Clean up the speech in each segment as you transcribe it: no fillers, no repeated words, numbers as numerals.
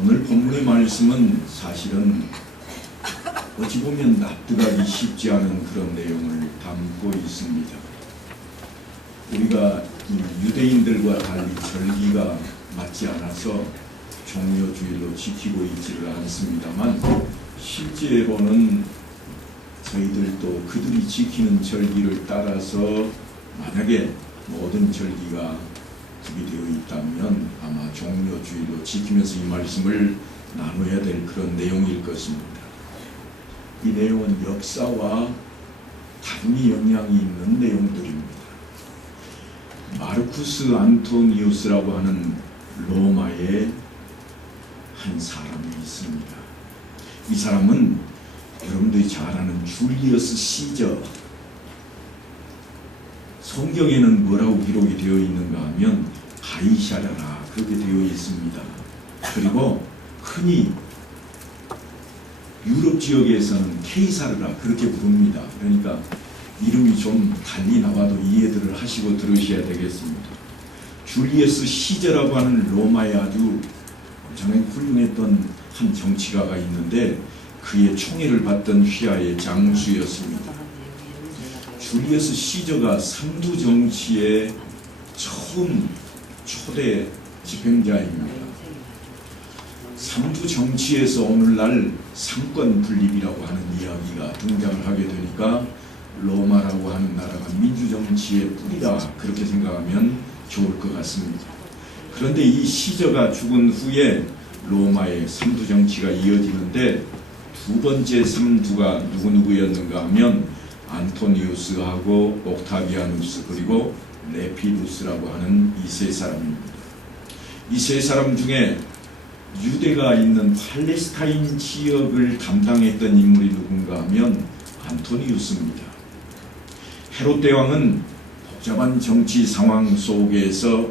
오늘 본문의 말씀은 사실은 어찌 보면 납득하기 쉽지 않은 그런 내용을 담고 있습니다. 우리가 유대인들과 달리 절기가 맞지 않아서 종려주일로 지키고 있지를 않습니다만, 실제로는 저희들도 그들이 지키는 절기를 따라서 만약에 모든 절기가 되어 있다면 아마 종려주일로 지키면서 이 말씀을 나눠야 될 그런 내용일 것입니다. 이 내용은 역사와 다분히 영향이 있는 내용들입니다. 마르쿠스 안토니우스라고 하는 로마의 한 사람이 있습니다. 이 사람은 여러분들이 잘 아는 줄리어스 시저, 성경에는 뭐라고 기록이 되어 있는가 하면 가이사랴라 그렇게 되어 있습니다. 그리고 흔히 유럽 지역에서는 케이사르라 그렇게 부릅니다. 그러니까 이름이 좀 달리 나와도 이해들을 하시고 들으셔야 되겠습니다. 줄리어스 시저라고 하는 로마의 아주 엄청나게 훌륭했던 한 정치가가 있는데, 그의 총애를 받던 휘하의 장수였습니다. 줄리어스 시저가 삼두 정치의 처음 초대 집행자입니다. 삼두 정치에서 오늘날 상권 분립이라고 하는 이야기가 등장을 하게 되니까 로마라고 하는 나라가 민주정치의 뿌리다 그렇게 생각하면 좋을 것 같습니다. 그런데 이 시저가 죽은 후에 로마의 삼두 정치가 이어지는데, 두 번째 삼두가 누구였는가 하면 안토니우스하고 옥타비아누스 그리고 레피두스라고 하는 이 세 사람입니다. 이 세 사람 중에 유대가 있는 팔레스타인 지역을 담당했던 인물이 누군가 하면 안토니우스입니다. 헤롯 대왕은 복잡한 정치 상황 속에서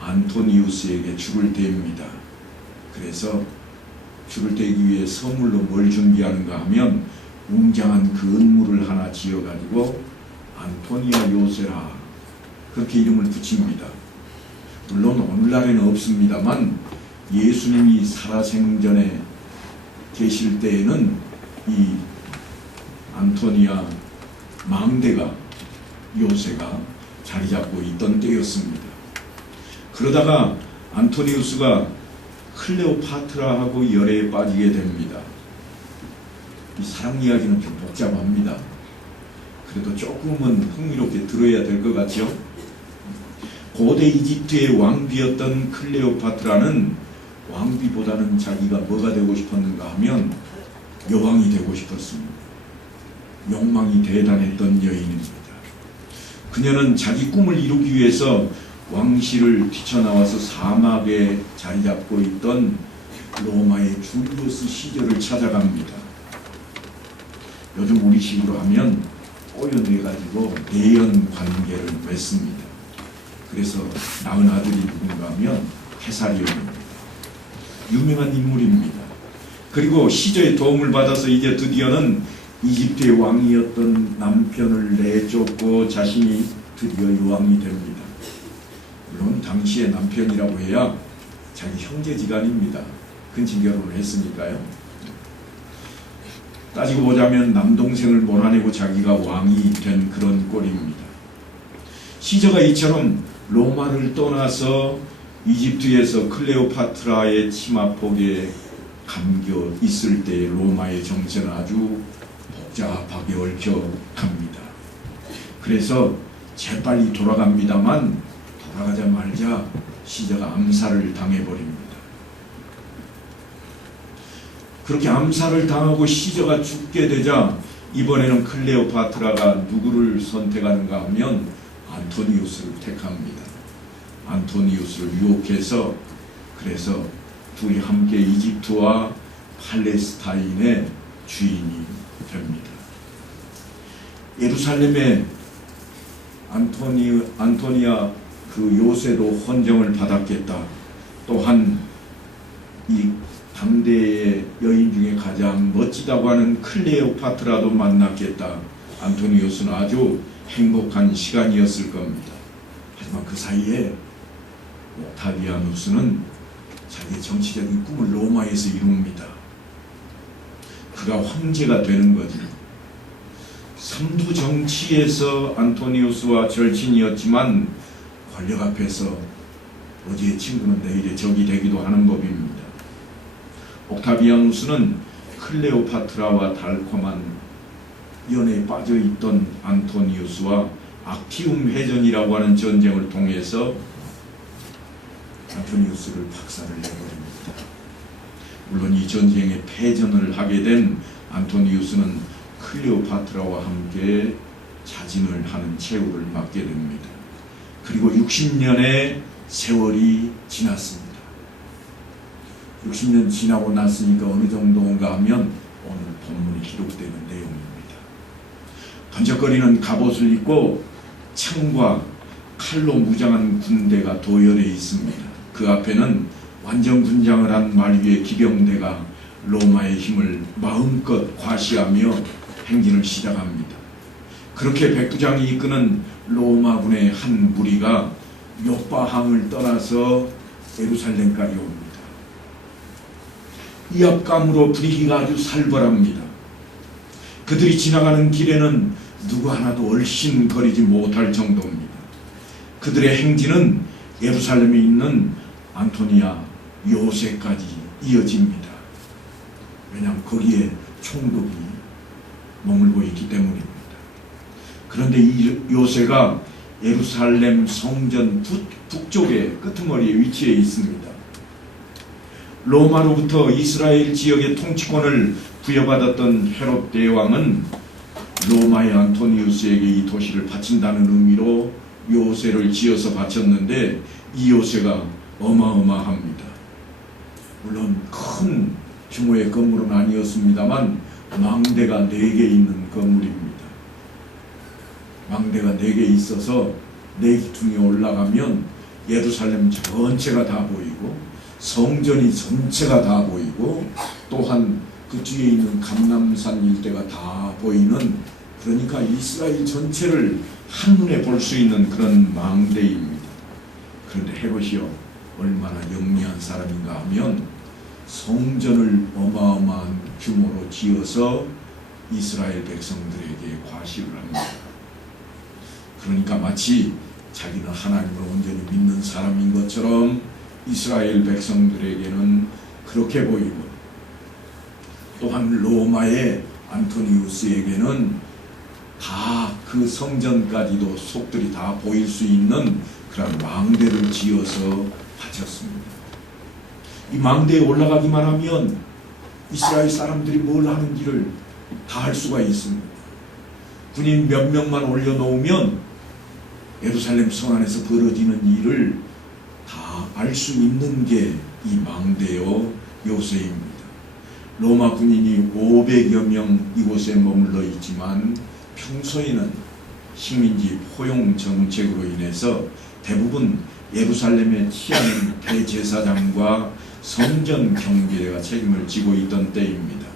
안토니우스에게 죽을 대입니다. 그래서 죽을 대기 위해 선물로 뭘 준비하는가 하면 웅장한 그 은물을 하나 지어가지고 안토니아 요세라 그렇게 이름을 붙입니다. 물론 오늘날에는 없습니다만 예수님이 살아생전에 계실 때에는 이 안토니아 망대가 요새가 자리 잡고 있던 때였습니다. 그러다가 안토니우스가 클레오파트라하고 열애에 빠지게 됩니다. 이 사랑 이야기는 좀 복잡합니다. 그래도 조금은 흥미롭게 들어야 될 것 같죠? 고대 이집트의 왕비였던 클레오파트라는 왕비보다는 자기가 뭐가 되고 싶었는가 하면 여왕이 되고 싶었습니다. 욕망이 대단했던 여인입니다. 그녀는 자기 꿈을 이루기 위해서 왕실을 뛰쳐나와서 사막에 자리 잡고 있던 로마의 줄리어스 시저를 찾아갑니다. 요즘 우리식으로 하면 꼬여내가지고 내연 관계를 맺습니다. 그래서 낳은 아들이 누군가 하면 헤사리온입니다. 유명한 인물입니다. 그리고 시저의 도움을 받아서 이제 드디어는 이집트의 왕이었던 남편을 내쫓고 자신이 드디어 여왕이 됩니다. 물론 당시의 남편이라고 해야 자기 형제지간입니다. 근친 결혼을 했으니까요. 따지고 보자면 남동생을 몰아내고 자기가 왕이 된 그런 꼴입니다. 시저가 이처럼 로마를 떠나서 이집트에서 클레오파트라의 치마폭에 감겨 있을 때 로마의 정세는 아주 복잡하게 얽혀갑니다. 그래서 재빨리 돌아갑니다만 돌아가자마자 시저가 암살을 당해버립니다. 그렇게 암살을 당하고 시저가 죽게 되자 이번에는 클레오파트라가 누구를 선택하는가 하면 안토니우스를 택합니다. 안토니우스를 유혹해서 그래서 둘이 함께 이집트와 팔레스타인의 주인이 됩니다. 예루살렘의 안토니아 그 요새도 헌정을 받았겠다. 또한 이 당대의 여인 중에 가장 멋지다고 하는 클레오파트라도 만났겠다. 안토니우스는 아주 행복한 시간이었을 겁니다. 하지만 그 사이에 옥타비아누스는 자기의 정치적인 꿈을 로마에서 이룹니다. 그가 황제가 되는 거죠. 삼두 정치에서 안토니우스와 절친이었지만 권력 앞에서 어제의 친구는 내일의 적이 되기도 하는 법입니다. 옥타비아누스는 클레오파트라와 달콤한 연애에 빠져있던 안토니우스와 악티움 해전이라고 하는 전쟁을 통해서 안토니우스를 박살을 내버립니다. 물론 이 전쟁에 패전을 하게 된 안토니우스는 클레오파트라와 함께 자진을 하는 최후를 맞게 됩니다. 그리고 60년의 세월이 지났습니다. 60년 지나고 났으니까 어느 정도인가 하면 오늘 본문이 기록되는 내용입니다. 번쩍거리는 갑옷을 입고 창과 칼로 무장한 군대가 도열해 있습니다. 그 앞에는 완전 군장을 한 말 위에 기병대가 로마의 힘을 마음껏 과시하며 행진을 시작합니다. 그렇게 백두장이 이끄는 로마군의 한 무리가 요바항을 떠나서 예루살렘까지 옵니다. 이 앞감으로 분위기가 아주 살벌합니다. 그들이 지나가는 길에는 누구 하나도 얼씬거리지 못할 정도입니다. 그들의 행진은 예루살렘에 있는 안토니아 요새까지 이어집니다. 왜냐하면 거기에 총독이 머물고 있기 때문입니다. 그런데 이 요새가 예루살렘 성전 북쪽의 끄트머리에 위치해 있습니다. 로마로부터 이스라엘 지역의 통치권을 부여받았던 헤롯 대왕은 로마의 안토니우스에게 이 도시를 바친다는 의미로 요새를 지어서 바쳤는데 이 요새가 어마어마합니다. 물론 큰 규모의 건물은 아니었습니다만 망대가 4개 있는 건물입니다. 망대가 4개 있어서 4기퉁에 올라가면 예루살렘 전체가 다 보이고 성전이 전체가 다 보이고 또한 그 뒤에 있는 감람산 일대가 다 보이는, 그러니까 이스라엘 전체를 한눈에 볼 수 있는 그런 망대입니다. 그런데 헤롯이요 얼마나 영리한 사람인가 하면 성전을 어마어마한 규모로 지어서 이스라엘 백성들에게 과시를 합니다. 그러니까 마치 자기는 하나님을 온전히 믿는 사람인 것처럼 이스라엘 백성들에게는 그렇게 보이고, 또한 로마의 안토니우스에게는 다 그 성전까지도 속들이 다 보일 수 있는 그런 망대를 지어서 바쳤습니다. 이 망대에 올라가기만 하면 이스라엘 사람들이 뭘 하는지를 다 알 수가 있습니다. 군인 몇 명만 올려놓으면 예루살렘 성 안에서 벌어지는 일을 다 알 수 있는 게 이 망대요 요새입니다. 로마 군인이 500여 명 이곳에 머물러 있지만 평소에는 식민지 포용 정책으로 인해서 대부분 예루살렘에 치하는 대제사장과 성전 경비대가 책임을 지고 있던 때입니다.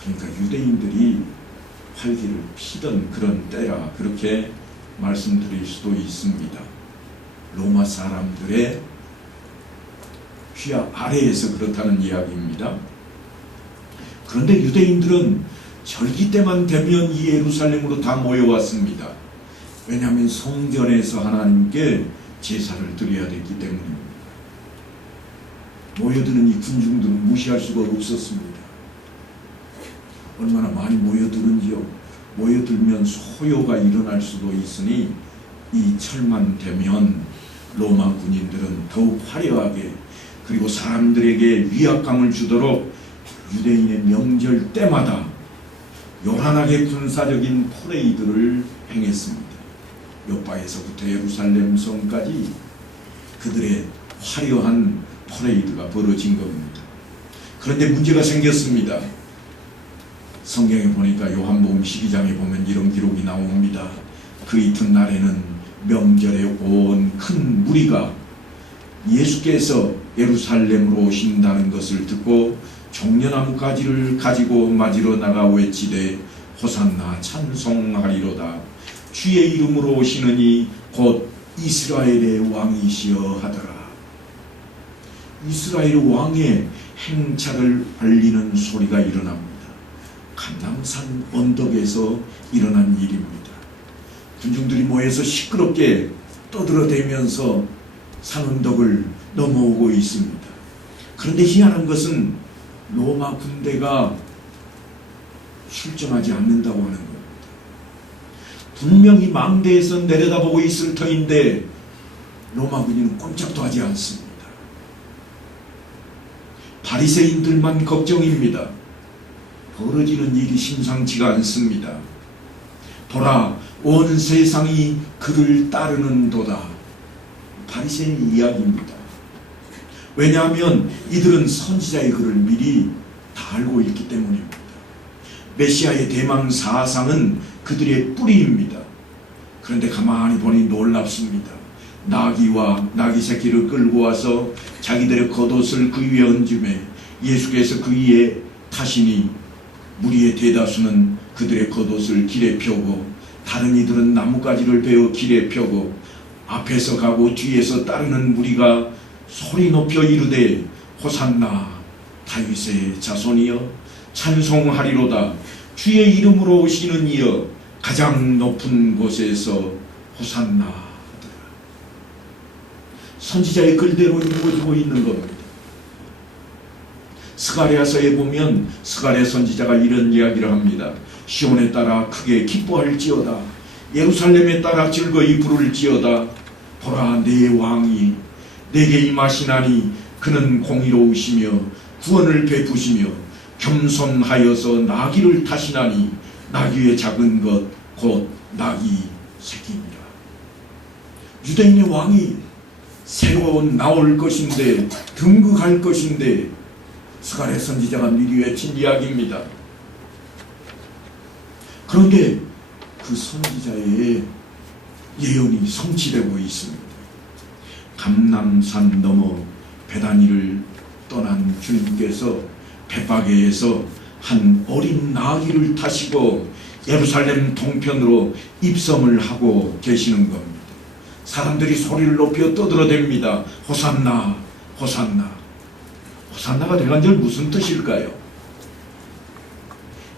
그러니까 유대인들이 활기를 피던 그런 때라 그렇게 말씀드릴 수도 있습니다. 로마 사람들의 휘하 아래에서 그렇다는 이야기입니다. 그런데 유대인들은 절기 때만 되면 이 예루살렘으로 다 모여왔습니다. 왜냐하면 성전에서 하나님께 제사를 드려야 됐기 때문입니다. 모여드는 이 군중들은 무시할 수가 없었습니다. 얼마나 많이 모여드는지요. 모여들면 소요가 일어날 수도 있으니 이 철만 되면 로마 군인들은 더욱 화려하게 그리고 사람들에게 위압감을 주도록 유대인의 명절 때마다 요란하게 군사적인 퍼레이드를 행했습니다. 요바에서부터 예루살렘 성까지 그들의 화려한 퍼레이드가 벌어진 겁니다. 그런데 문제가 생겼습니다. 성경에 보니까 요한복음 12장에 보면 이런 기록이 나옵니다. 그 이튿날에는 명절에 온 큰 무리가 예수께서 예루살렘으로 오신다는 것을 듣고 종려나무 가지를 가지고 맞으러 나가 외치되 호산나 찬송하리로다. 주의 이름으로 오시느니 곧 이스라엘의 왕이시여 하더라. 이스라엘 왕의 행차를 알리는 소리가 일어납니다. 감람산 언덕에서 일어난 일입니다. 군중들이 모여서 시끄럽게 떠들어대면서 산 언덕을 넘어오고 있습니다. 그런데 희한한 것은 로마 군대가 출정하지 않는다고 하는 겁니다. 분명히 망대에서 내려다보고 있을 터인데 로마 군인은 꼼짝도 하지 않습니다. 바리새인들만 걱정입니다. 벌어지는 일이 심상치가 않습니다. 보라, 온 세상이 그를 따르는도다. 바리새인 이야기입니다. 왜냐하면 이들은 선지자의 글을 미리 다 알고 있기 때문입니다. 메시아의 대망 사상은 그들의 뿌리입니다. 그런데 가만히 보니 놀랍습니다. 나귀와 나귀 새끼를 끌고 와서 자기들의 겉옷을 그 위에 얹음에 예수께서 그 위에 타시니 무리의 대다수는 그들의 겉옷을 길에 펴고 다른 이들은 나뭇가지를 베어 길에 펴고 앞에서 가고 뒤에서 따르는 무리가 소리 높여 이르되 호산나 다윗의 자손이여 찬송하리로다 주의 이름으로 오시는 이여 가장 높은 곳에서 호산나. 선지자의 글대로 이루어지고 있는 겁니다. 스가랴서에 보면 스가랴 선지자가 이런 이야기를 합니다. 시온에 따라 크게 기뻐할지어다. 예루살렘에 따라 즐거이 부를지어다. 보라, 내 왕이 내게 임하시나니 그는 공의로우시며 구원을 베푸시며 겸손하여서 나귀를 타시나니 나귀의 작은 것 곧 나귀 새끼니라. 유대인의 왕이 새로 나올 것인데 등극할 것인데 스가랴 선지자가 미리 외친 이야기입니다. 그런데 그 선지자의 예언이 성취되고 있습니다. 감람산 넘어 베다니를 떠난 주님께서 벳바게에서 한 어린 나귀를 타시고 예루살렘 동편으로 입성을 하고 계시는 겁니다. 사람들이 소리를 높여 떠들어댑니다. 호산나, 호산나. 호산나가 대간절 무슨 뜻일까요?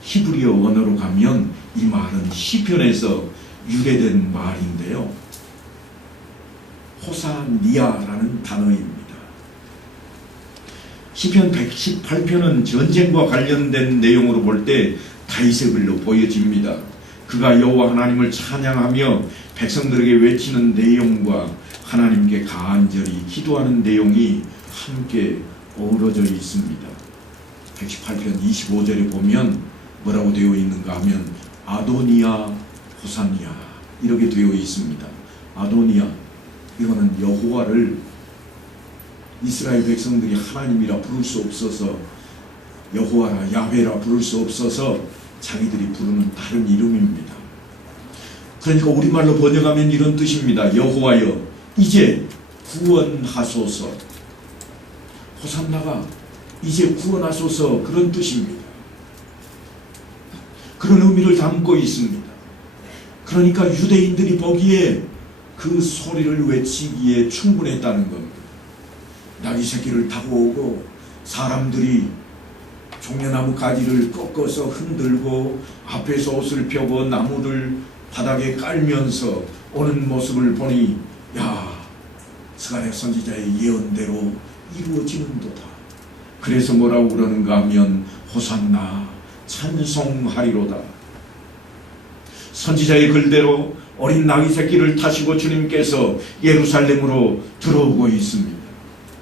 히브리어 언어로 가면 이 말은 시편에서 유래된 말인데요. 호사니아라는 단어입니다. 시편 118편은 전쟁과 관련된 내용으로 볼 때 다윗의 글로 보여집니다. 그가 여호와 하나님을 찬양하며 백성들에게 외치는 내용과 하나님께 간절히 기도하는 내용이 함께 어우러져 있습니다. 118편 25절에 보면 뭐라고 되어 있는가 하면 아도니아 호산니아 이렇게 되어 있습니다. 아도니아, 이거는 여호와를 이스라엘 백성들이 하나님이라 부를 수 없어서 여호와라 야훼라 부를 수 없어서 자기들이 부르는 다른 이름입니다. 그러니까 우리말로 번역하면 이런 뜻입니다. 여호와여 이제 구원하소서. 호산나가 이제 구원하소서, 그런 뜻입니다. 그런 의미를 담고 있습니다. 그러니까 유대인들이 보기에 그 소리를 외치기에 충분했다는 겁니다. 나귀 새끼를 타고 오고 사람들이 종려나무 가지를 꺾어서 흔들고 앞에서 옷을 펴고 나무를 바닥에 깔면서 오는 모습을 보니 야, 스가랴 선지자의 예언대로 이루어지는도다. 그래서 뭐라고 그러는가 하면 호산나 찬송하리로다. 선지자의 글대로 어린 나귀 새끼를 타시고 주님께서 예루살렘으로 들어오고 있습니다.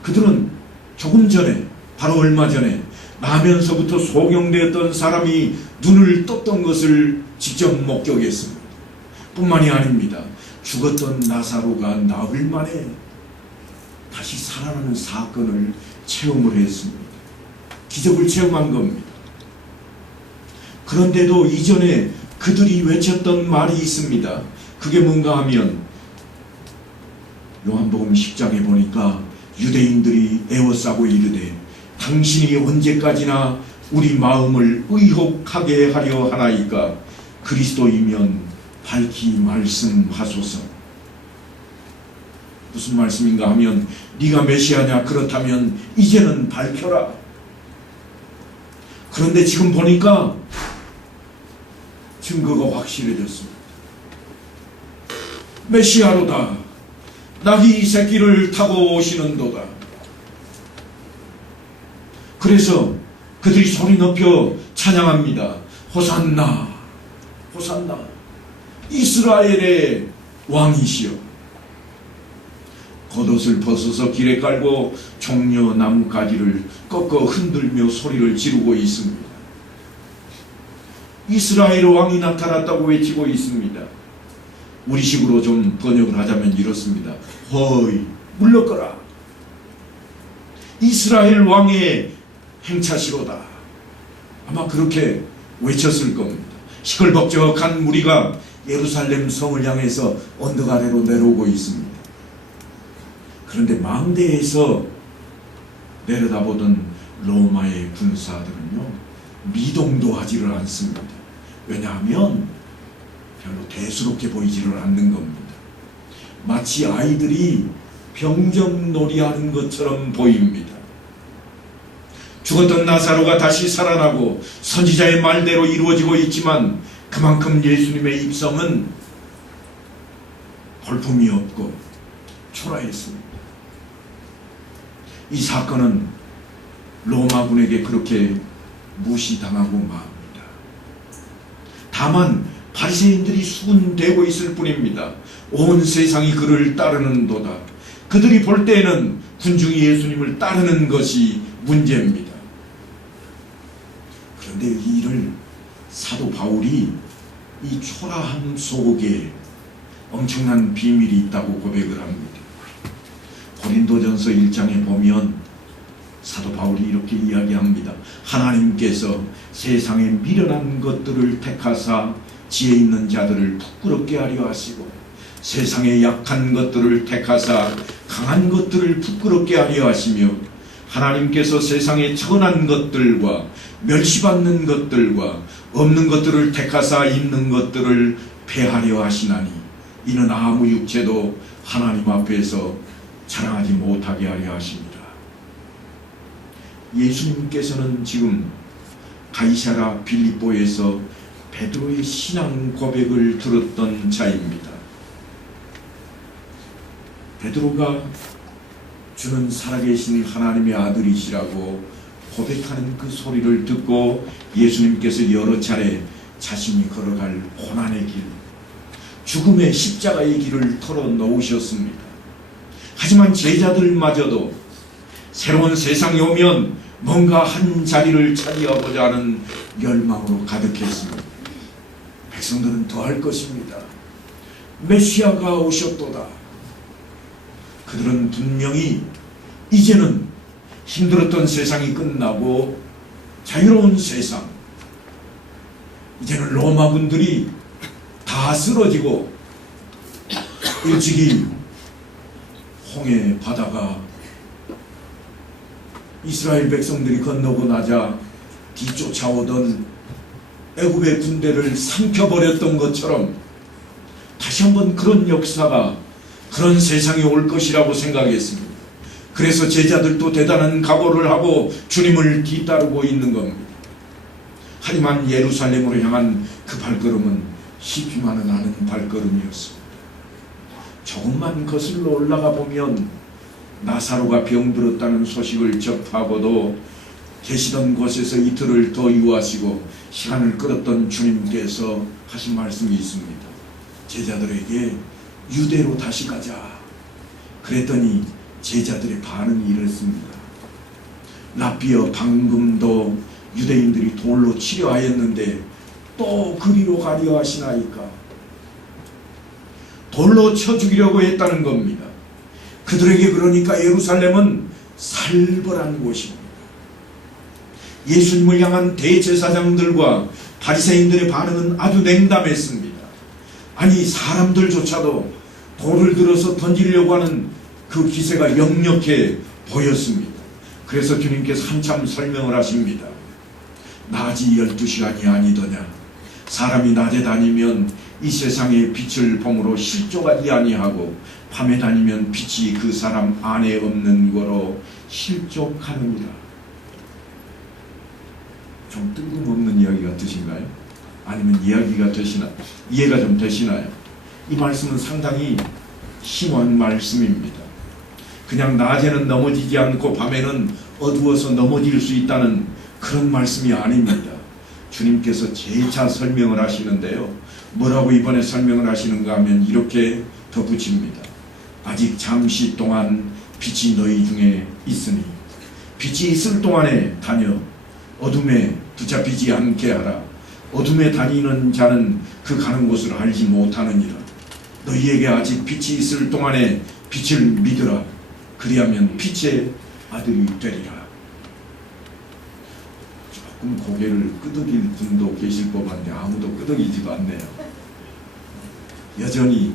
그들은 조금 전에, 바로 얼마 전에 나면서부터 소경되었던 사람이 눈을 떴던 것을 직접 목격했습니다. 뿐만이 아닙니다. 죽었던 나사로가 나흘 만에 다시 살아나는 사건을 체험을 했습니다. 기적을 체험한 겁니다. 그런데도 이전에 그들이 외쳤던 말이 있습니다. 그게 뭔가 하면 요한복음 10장에 보니까 유대인들이 애워싸고 이르되 당신이 언제까지나 우리 마음을 의혹하게 하려 하나이까 그리스도이면 밝히 말씀하소서. 무슨 말씀인가 하면 네가 메시아냐? 그렇다면 이제는 밝혀라. 그런데 지금 보니까 증거가 확실해졌습니다. 메시아로다. 나귀 새끼를 타고 오시는도다. 그래서 그들이 소리 높여 찬양합니다. 호산나, 호산나, 이스라엘의 왕이시여. 겉옷을 벗어서 길에 깔고 종려 나뭇가지를 꺾어 흔들며 소리를 지르고 있습니다. 이스라엘 왕이 나타났다고 외치고 있습니다. 우리식으로 좀 번역을 하자면 이렇습니다. 허이 물러거라. 이스라엘 왕의 행차시로다. 아마 그렇게 외쳤을 겁니다. 시끌벅적한 무리가 예루살렘 성을 향해서 언덕 아래로 내려오고 있습니다. 그런데 망대에서 내려다보던 로마의 군사들은요, 미동도 하지를 않습니다. 왜냐하면 별로 대수롭게 보이지를 않는 겁니다. 마치 아이들이 병정놀이하는 것처럼 보입니다. 죽었던 나사로가 다시 살아나고 선지자의 말대로 이루어지고 있지만 그만큼 예수님의 입성은 볼품이 없고 초라했습니다. 이 사건은 로마군에게 그렇게 무시당하고 맙니다. 다만 바리새인들이 수군되고 있을 뿐입니다. 온 세상이 그를 따르는도다. 그들이 볼 때에는 군중이 예수님을 따르는 것이 문제입니다. 그런데 이 일을 사도 바울이 이 초라함 속에 엄청난 비밀이 있다고 고백을 합니다. 고린도전서 1장에 보면 사도 바울이 이렇게 이야기합니다. 하나님께서 세상에 미련한 것들을 택하사 지혜 있는 자들을 부끄럽게 하려 하시고 세상에 약한 것들을 택하사 강한 것들을 부끄럽게 하려 하시며 하나님께서 세상에 천한 것들과 멸시받는 것들과 없는 것들을 택하사 있는 것들을 폐하려 하시나니 이는 아무 육체도 하나님 앞에서 자랑하지 못하게 하려 하십니다. 예수님께서는 지금 가이사라 빌립보에서 베드로의 신앙 고백을 들었던 자입니다. 베드로가 주는 살아계신 하나님의 아들이시라고 고백하는 그 소리를 듣고 예수님께서 여러 차례 자신이 걸어갈 고난의 길, 죽음의 십자가의 길을 털어놓으셨습니다. 하지만 제자들마저도 새로운 세상이 오면 뭔가 한 자리를 차지하고자 하는 열망으로 가득했습니다. 백성들은 더 할 것입니다. 메시아가 오셨도다. 그들은 분명히 이제는 힘들었던 세상이 끝나고 자유로운 세상, 이제는 로마군들이 다 쓰러지고 일찍이 홍해 바다가 이스라엘 백성들이 건너고 나자 뒤쫓아오던 애굽의 군대를 삼켜버렸던 것처럼 다시 한번 그런 역사가, 그런 세상이 올 것이라고 생각했습니다. 그래서 제자들도 대단한 각오를 하고 주님을 뒤따르고 있는 겁니다. 하지만 예루살렘으로 향한 그 발걸음은 쉽지만은 않은 발걸음이었습니다. 조금만 거슬러 올라가 보면 나사로가 병들었다는 소식을 접하고도 계시던 곳에서 이틀을 더 유하시고 시간을 끌었던 주님께서 하신 말씀이 있습니다. 제자들에게 유대로 다시 가자. 그랬더니 제자들의 반응이 이렇습니다. 라비어, 방금도 유대인들이 돌로 치려 하였는데 또 그리로 가려 하시나이까. 돌로 쳐 죽이려고 했다는 겁니다. 그들에게 그러니까 예루살렘은 살벌한 곳입니다. 예수님을 향한 대제사장들과 바리새인들의 반응은 아주 냉담했습니다. 아니, 사람들조차도 돌을 들어서 던지려고 하는 그 기세가 역력해 보였습니다. 그래서 주님께서 한참 설명을 하십니다. 낮이 12시간이 아니더냐. 사람이 낮에 다니면 이 세상의 빛을 범으로 실족하지 아니하고 밤에 다니면 빛이 그 사람 안에 없는 거로 실족하느니라. 좀 뜬금없는 이야기 같으신가요? 아니면 이해가 좀 되시나요? 이 말씀은 상당히 심오한 말씀입니다. 그냥 낮에는 넘어지지 않고 밤에는 어두워서 넘어질 수 있다는 그런 말씀이 아닙니다. 주님께서 재차 설명을 하시는데요. 뭐라고 이번에 설명을 하시는가 하면 이렇게 덧붙입니다. 아직 잠시 동안 빛이 너희 중에 있으니 빛이 있을 동안에 다녀 어둠에 붙잡히지 않게 하라. 어둠에 다니는 자는 그 가는 곳을 알지 못하느니라. 너희에게 아직 빛이 있을 동안에 빛을 믿으라. 그리하면 빛의 아들이 되리라. 조금 고개를 끄덕일 분도 계실 법한데 아무도 끄덕이지도 않네요. 여전히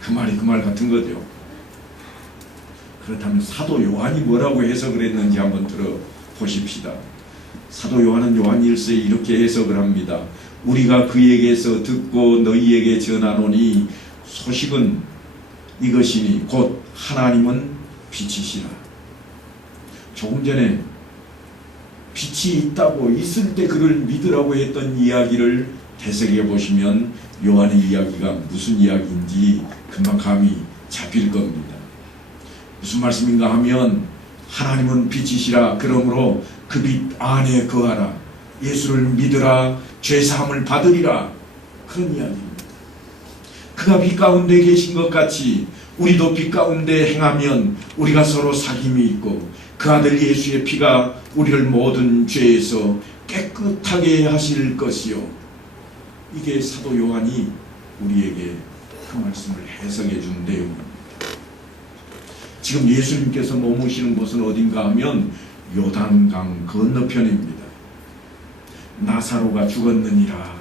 그 말이 그 말 같은 거죠. 그렇다면 사도 요한이 뭐라고 해석을 했는지 한번 들어보십시다. 사도 요한은 요한일서에 이렇게 해석을 합니다. 우리가 그에게서 듣고 너희에게 전하노니 소식은 이것이니 곧 하나님은 빛이시라. 조금 전에 빛이 있다고 있을 때 그를 믿으라고 했던 이야기를 되새겨 보시면 요한의 이야기가 무슨 이야기인지 금방 감이 잡힐 겁니다. 무슨 말씀인가 하면 하나님은 빛이시라. 그러므로 그 빛 안에 거하라. 예수를 믿으라. 죄사함을 받으리라. 그런 이야기입니다. 그가 빛 가운데 계신 것 같이 우리도 빛 가운데 행하면 우리가 서로 사귐이 있고 그 아들 예수의 피가 우리를 모든 죄에서 깨끗하게 하실 것이요. 이게 사도 요한이 우리에게 그 말씀을 해석해 준 내용입니다. 지금 예수님께서 머무시는 곳은 어딘가 하면 요단강 건너편입니다. 나사로가 죽었느니라.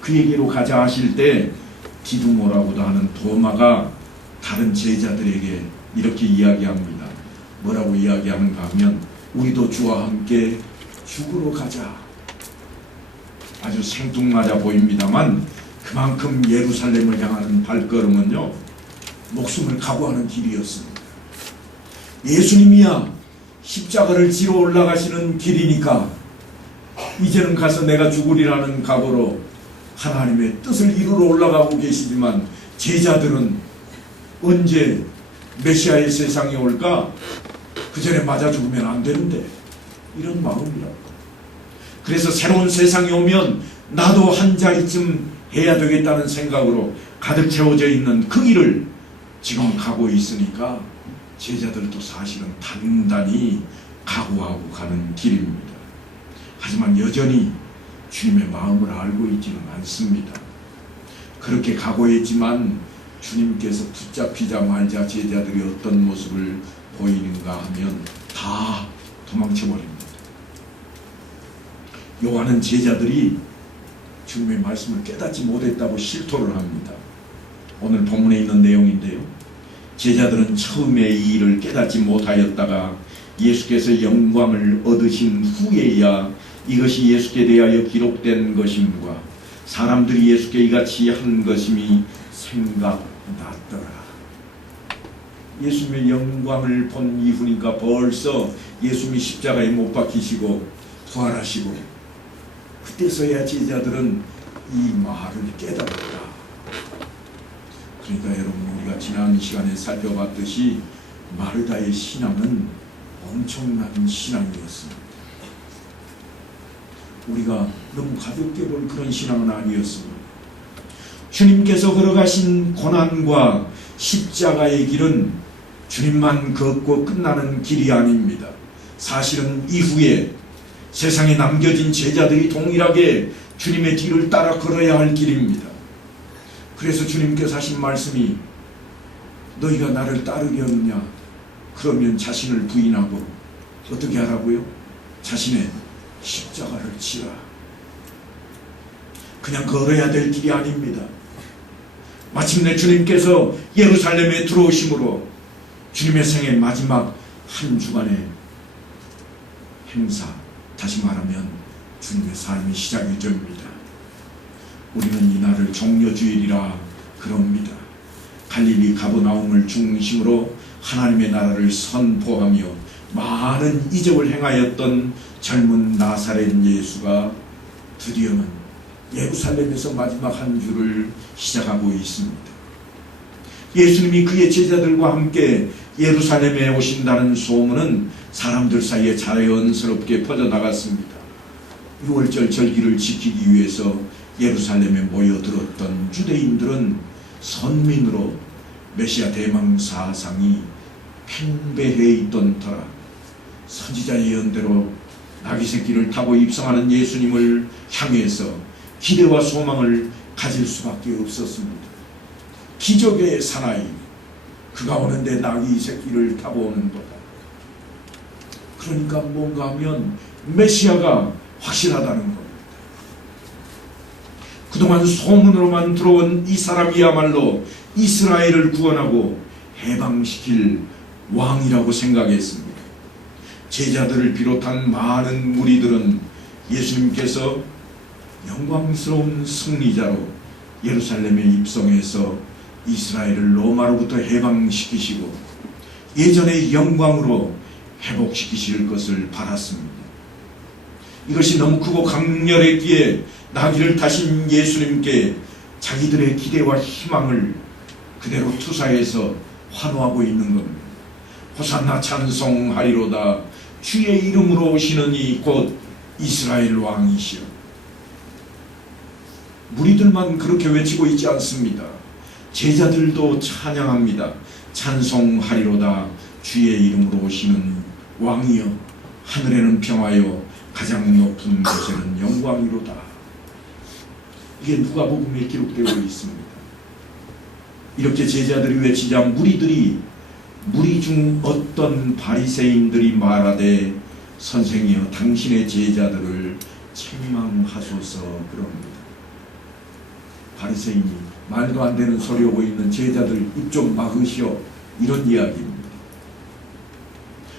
그에게로 가자 하실 때 디두모라고도 하는 도마가 다른 제자들에게 이렇게 이야기합니다. 뭐라고 이야기하는가 하면 우리도 주와 함께 죽으러 가자. 아주 생뚱맞아 보입니다만 그만큼 예루살렘을 향하는 발걸음은요, 목숨을 각오하는 길이었습니다. 예수님이야 십자가를 지러 올라가시는 길이니까 이제는 가서 내가 죽으리라는 각오로 하나님의 뜻을 이루러 올라가고 계시지만 제자들은 언제 메시아의 세상에 올까? 그 전에 맞아 죽으면 안 되는데, 이런 마음이라고. 그래서 새로운 세상이 오면 나도 한 자리쯤 해야 되겠다는 생각으로 가득 채워져 있는 그 길을 지금 가고 있으니까 제자들도 사실은 단단히 각오하고 가는 길입니다. 하지만 여전히 주님의 마음을 알고 있지는 않습니다. 그렇게 각오했지만 주님께서 붙잡히자 말자 제자들이 어떤 모습을 보이는가 하면 다 도망쳐버립니다. 요한은 제자들이 주님의 말씀을 깨닫지 못했다고 실토를 합니다. 오늘 본문에 있는 내용인데요. 제자들은 처음에 이 일을 깨닫지 못하였다가 예수께서 영광을 얻으신 후에야 이것이 예수께 대하여 기록된 것임과 사람들이 예수께 이같이 한 것임이 생각났더라. 예수님의 영광을 본 이후니까 벌써 예수님이 십자가에 못 박히시고 부활하시고, 그때서야 제자들은 이 말을 깨달았다. 그러니까 여러분, 우리가 지난 시간에 살펴봤듯이 마르다의 신앙은 엄청난 신앙이었습니다. 우리가 너무 가볍게 볼 그런 신앙은 아니었습니다. 주님께서 걸어가신 고난과 십자가의 길은 주님만 걷고 끝나는 길이 아닙니다. 사실은 이후에 세상에 남겨진 제자들이 동일하게 주님의 뒤를 따라 걸어야 할 길입니다. 그래서 주님께서 하신 말씀이 너희가 나를 따르겠느냐? 그러면 자신을 부인하고 어떻게 하라고요? 자신의 십자가를 지라. 그냥 걸어야 될 길이 아닙니다. 마침내 주님께서 예루살렘에 들어오심으로 주님의 생애 마지막 한 주간의 행사, 다시 말하면 주님의 삶이 시작이 됩니다. 우리는 이날을 종려주일이라 그럽니다. 갈릴리 가버나움을 중심으로 하나님의 나라를 선포하며 많은 이적을 행하였던 젊은 나사렛 예수가 드디어는 예루살렘에서 마지막 한 주를 시작하고 있습니다. 예수님이 그의 제자들과 함께 예루살렘에 오신다는 소문은 사람들 사이에 자연스럽게 퍼져나갔습니다. 6월절 절기를 지키기 위해서 예루살렘에 모여들었던 유대인들은 선민으로 메시아 대망 사상이 팽배해 있던 터라 선지자 예언대로 나귀 새끼를 타고 입성하는 예수님을 향해서 기대와 소망을 가질 수밖에 없었습니다. 기적의 사나이, 그가 오는데 나귀 새끼를 타고 오는도다. 그러니까 뭔가 하면 메시아가 확실하다는 겁니다. 그동안 소문으로만 들어온 이 사람이야말로 이스라엘을 구원하고 해방시킬 왕이라고 생각했습니다. 제자들을 비롯한 많은 무리들은 예수님께서 영광스러운 승리자로 예루살렘에 입성해서 이스라엘을 로마로부터 해방시키시고 예전의 영광으로 회복시키실 것을 바랐습니다. 이것이 너무 크고 강렬했기에 나귀를 타신 예수님께 자기들의 기대와 희망을 그대로 투사해서 환호하고 있는 겁니다. 호산나 찬송하리로다. 주의 이름으로 오시는 이 곧 이스라엘 왕이시여. 무리들만 그렇게 외치고 있지 않습니다. 제자들도 찬양합니다. 찬송하리로다. 주의 이름으로 오시는 왕이여. 하늘에는 평화여 가장 높은 곳에는 영광이로다. 이게 누가복음에 기록되고 있습니다. 이렇게 제자들이 외치자 무리 중 어떤 바리새인들이 말하되 선생이여 당신의 제자들을 책망하소서 그럽니다. 바리새인이 말도 안 되는 소리 하고 있는 제자들 입 좀 막으시오 이런 이야기입니다.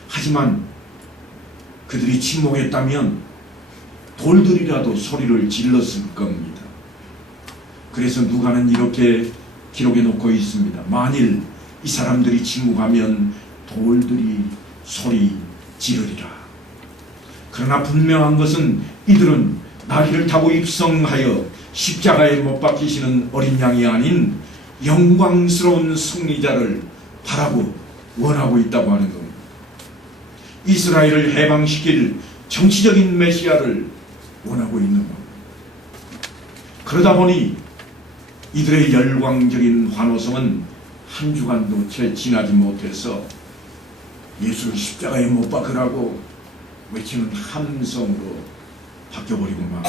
하지만 그들이 침묵했다면 돌들이라도 소리를 질렀을 겁니다. 그래서 누가는 이렇게 기록해 놓고 있습니다. 만일 이 사람들이 침묵하면 돌들이 소리 지르리라. 그러나 분명한 것은 이들은 나귀를 타고 입성하여 십자가에 못 박히시는 어린 양이 아닌 영광스러운 승리자를 바라고 원하고 있다고 하는 겁니다. 이스라엘을 해방시킬 정치적인 메시아를 원하고 있는 겁니다. 그러다 보니 이들의 열광적인 환호성은 한 주간도 채 지나지 못해서 예수를 십자가에 못 박으라고 외치는 함성으로 바뀌어버리고 말.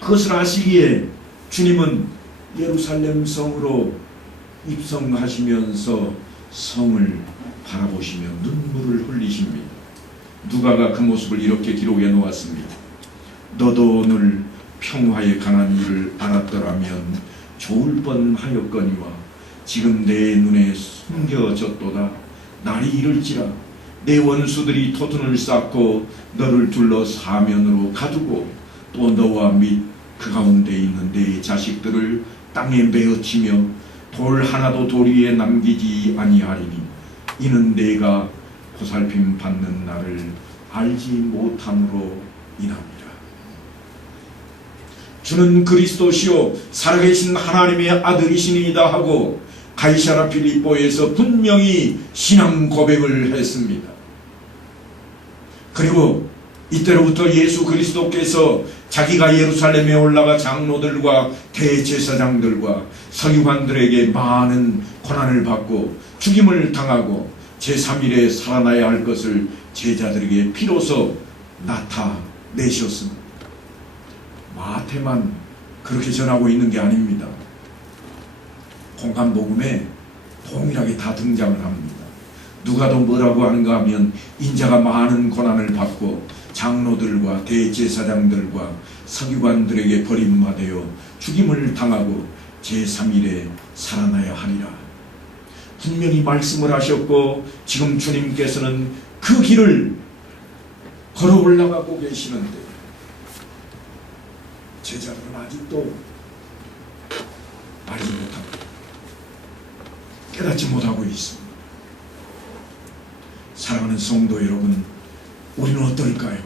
그것을 아시기에 주님은 예루살렘 성으로 입성하시면서 성을 바라보시며 눈물을 흘리십니다. 누가가 그 모습을 이렇게 기록해 놓았습니다. 너도 오늘 평화에 관한 일을 알았더라면 좋을 뻔하였거니와 지금 내 눈에 숨겨졌도다. 날이 이를지라 내 원수들이 토둔을 쌓고 너를 둘러 사면으로 가두고 또 너와 및 그 가운데 있는 내 자식들을 땅에 메어치며 돌 하나도 돌 위에 남기지 아니하리니 이는 내가 보살핌 받는 날을 알지 못함으로 인합니다. 주는 그리스도시요 살아계신 하나님의 아들이시니이다 하고 가이사라 필립보에서 분명히 신앙 고백을 했습니다. 그리고 이때로부터 예수 그리스도께서 자기가 예루살렘에 올라가 장로들과 대제사장들과 서기관들에게 많은 고난을 받고 죽임을 당하고 제3일에 살아나야 할 것을 제자들에게 비로소 나타내셨습니다. 마태만 그렇게 전하고 있는 게 아닙니다. 공간복음에 동일하게 다 등장을 합니다. 누가도 뭐라고 하는가 하면 인자가 많은 고난을 받고 장로들과 대제사장들과 서기관들에게 버림받아 죽임을 당하고 제3일에 살아나야 하리라. 분명히 말씀을 하셨고 지금 주님께서는 그 길을 걸어 올라가고 계시는데 제자들은 아직도 알지 못하고 깨닫지 못하고 있습니다. 사랑하는 성도 여러분, 우리는 어떨까요?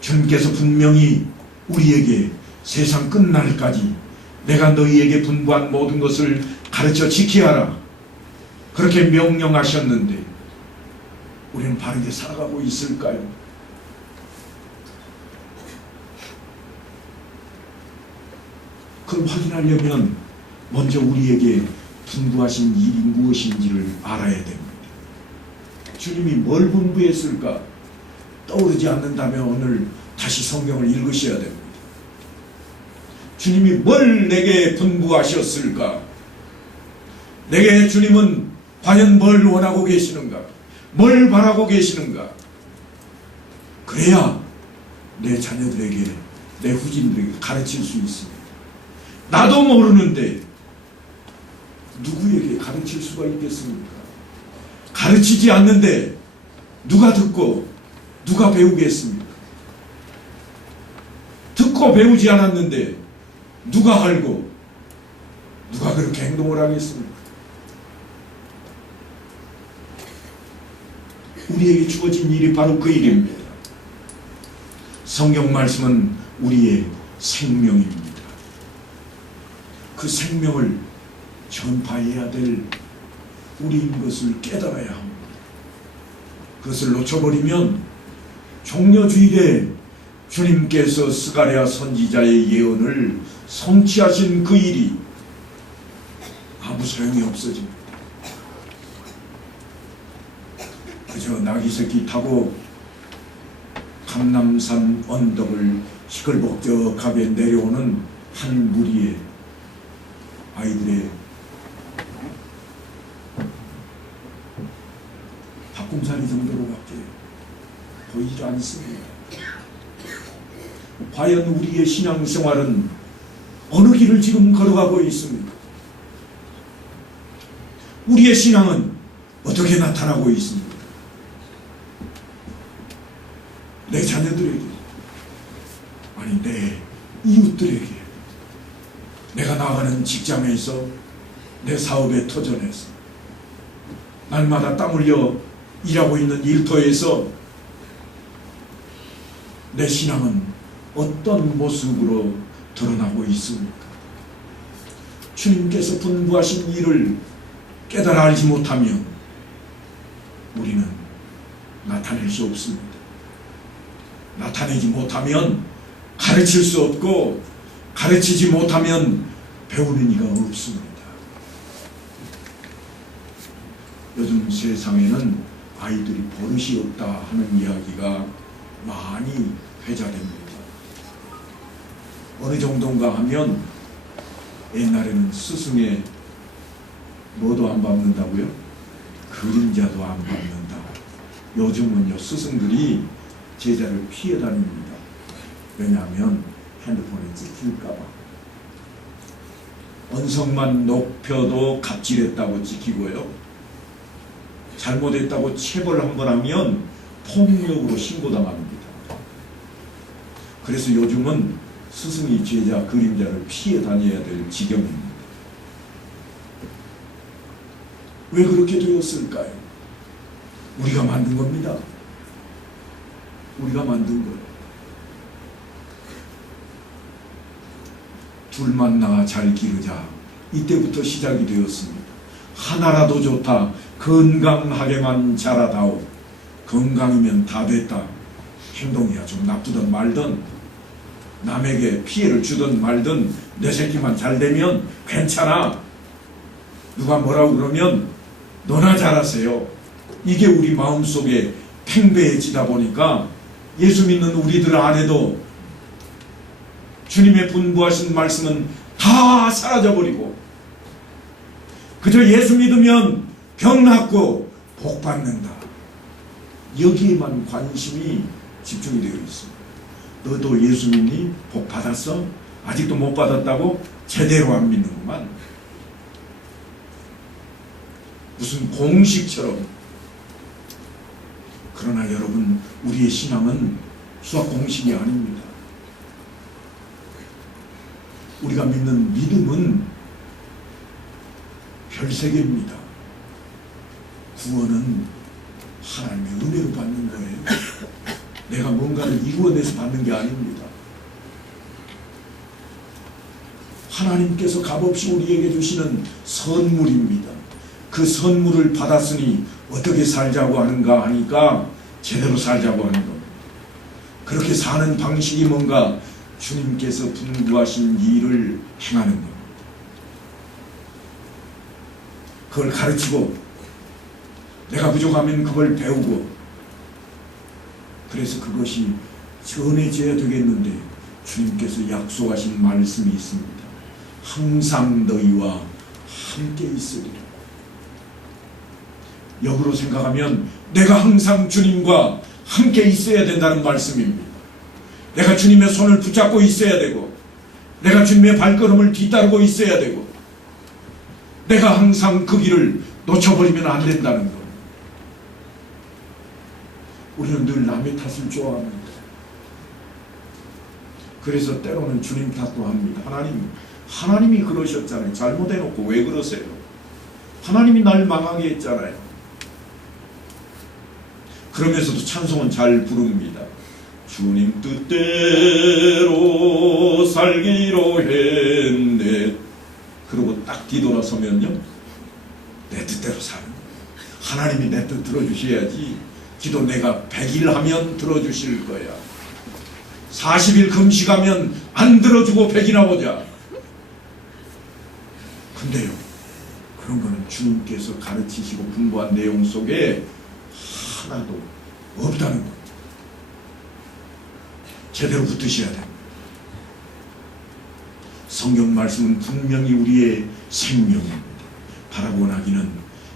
주님께서 분명히 우리에게 세상 끝날까지 내가 너희에게 분부한 모든 것을 가르쳐 지켜야 하라, 그렇게 명령하셨는데 우리는 바르게 살아가고 있을까요? 그걸 확인하려면 먼저 우리에게 분부하신 일이 무엇인지를 알아야 됩니다. 주님이 뭘 분부했을까 떠오르지 않는다면 오늘 다시 성경을 읽으셔야 됩니다. 주님이 뭘 내게 분부하셨을까? 내게 주님은 과연 뭘 원하고 계시는가? 뭘 바라고 계시는가? 그래야 내 자녀들에게, 내 후진들에게 가르칠 수 있습니다. 나도 모르는데 누구에게 가르칠 수가 있겠습니까? 가르치지 않는데 누가 듣고 누가 배우겠습니까? 듣고 배우지 않았는데 누가 알고 누가 그렇게 행동을 하겠습니까? 우리에게 주어진 일이 바로 그 일입니다. 성경 말씀은 우리의 생명입니다. 그 생명을 전파해야 될 우리인 것을 깨달아야 합니다. 그것을 놓쳐버리면 종려주일에 주님께서 스가랴 선지자의 예언을 성취하신 그 일이 아무 소용이 없어집니다. 그저 나귀 새끼 타고 감남산 언덕을 시끌벅적하게 내려오는 한 무리의 아이들의 밥꿈사리 정도로밖에 보이지 않습니다. 과연 우리의 신앙생활은 어느 길을 지금 걸어가고 있습니까? 우리의 신앙은 어떻게 나타나고 있습니까? 내 자녀들에게, 아니 내 이웃들에게, 내가 나가는 직장에서, 내 사업의 터전에서, 날마다 땀 흘려 일하고 있는 일터에서 내 신앙은 어떤 모습으로 드러나고 있습니까? 주님께서 분부하신 일을 깨달아 알지 못하면 우리는 나타낼 수 없습니다. 나타내지 못하면 가르칠 수 없고, 가르치지 못하면 배우는 이가 없습니다. 요즘 세상에는 아이들이 버릇이 없다 하는 이야기가 많이 회자됩니다. 어느 정도인가 하면 옛날에는 스승의 뭐도 안 밟는다고요? 그림자도 안 밟는다. 요즘은요, 스승들이 제자를 피해 다닙니다. 왜냐하면 핸드폰에 찍힐까봐. 언성만 높여도 갑질했다고 찍히고요, 잘못했다고 체벌 한번 하면 폭력으로 신고당합니다. 그래서 요즘은 스승이 제자, 그림자를 피해 다녀야 될 지경입니다. 왜 그렇게 되었을까요? 우리가 만든 겁니다. 우리가 만든 거예요. 둘만 나가 잘 기르자, 이때부터 시작이 되었습니다. 하나라도 좋다, 건강하게만 자라다오. 건강이면 다 됐다. 행동이야 좀 나쁘든 말든, 남에게 피해를 주든 말든 내 새끼만 잘 되면 괜찮아. 누가 뭐라고 그러면 너나 잘하세요. 이게 우리 마음속에 팽배해지다 보니까 예수 믿는 우리들 안에도 주님의 분부하신 말씀은 다 사라져버리고 그저 예수 믿으면 병 낫고 복 받는다, 여기에만 관심이 집중이 되어 있습니다. 너도 예수 믿니? 복 받았어? 아직도 못 받았다고? 제대로 안 믿는구만. 무슨 공식처럼. 그러나 여러분, 우리의 신앙은 수학 공식이 아닙니다. 우리가 믿는 믿음은 별세계입니다. 구원은 하나님의 은혜로 받는 거예요. 내가 뭔가를 이루어내서 받는 게 아닙니다. 하나님께서 값없이 우리에게 주시는 선물입니다. 그 선물을 받았으니 어떻게 살자고 하는가 하니까 제대로 살자고 하는 겁니다. 그렇게 사는 방식이 뭔가 주님께서 분부하신 일을 행하는 겁니다. 그걸 가르치고 내가 부족하면 그걸 배우고, 그래서 그것이 전해져야 되겠는데 주님께서 약속하신 말씀이 있습니다. 항상 너희와 함께 있으리라. 역으로 생각하면 내가 항상 주님과 함께 있어야 된다는 말씀입니다. 내가 주님의 손을 붙잡고 있어야 되고, 내가 주님의 발걸음을 뒤따르고 있어야 되고, 내가 항상 그 길을 놓쳐버리면 안 된다는 것. 우리는 늘 남의 탓을 좋아합니다. 그래서 때로는 주님 탓도 합니다. 하나님이 그러셨잖아요. 잘못해놓고 왜 그러세요? 하나님이 날 망하게 했잖아요. 그러면서도 찬송은 잘 부릅니다. 주님 뜻대로 살기로 했네. 그리고 딱 뒤돌아서면요, 내 뜻대로 사는 거예요. 하나님이 내 뜻 들어주셔야지. 기도 내가 100일 하면 들어주실 거야. 40일 금식하면 안 들어주고 100이나 보자. 근데요, 그런 거는 주님께서 가르치시고 분부한 내용 속에 하나도 없다는 겁니다. 제대로 붙으셔야 됩니다. 성경 말씀은 분명히 우리의 생명입니다. 바라고 나기는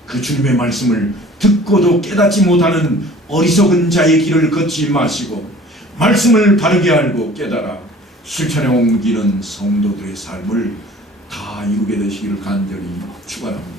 그 주님의 말씀을 듣고도 깨닫지 못하는 어리석은 자의 길을 걷지 마시고, 말씀을 바르게 알고 깨달아 실천에 옮기는 성도들의 삶을 다 이루게 되시기를 간절히 축원합니다.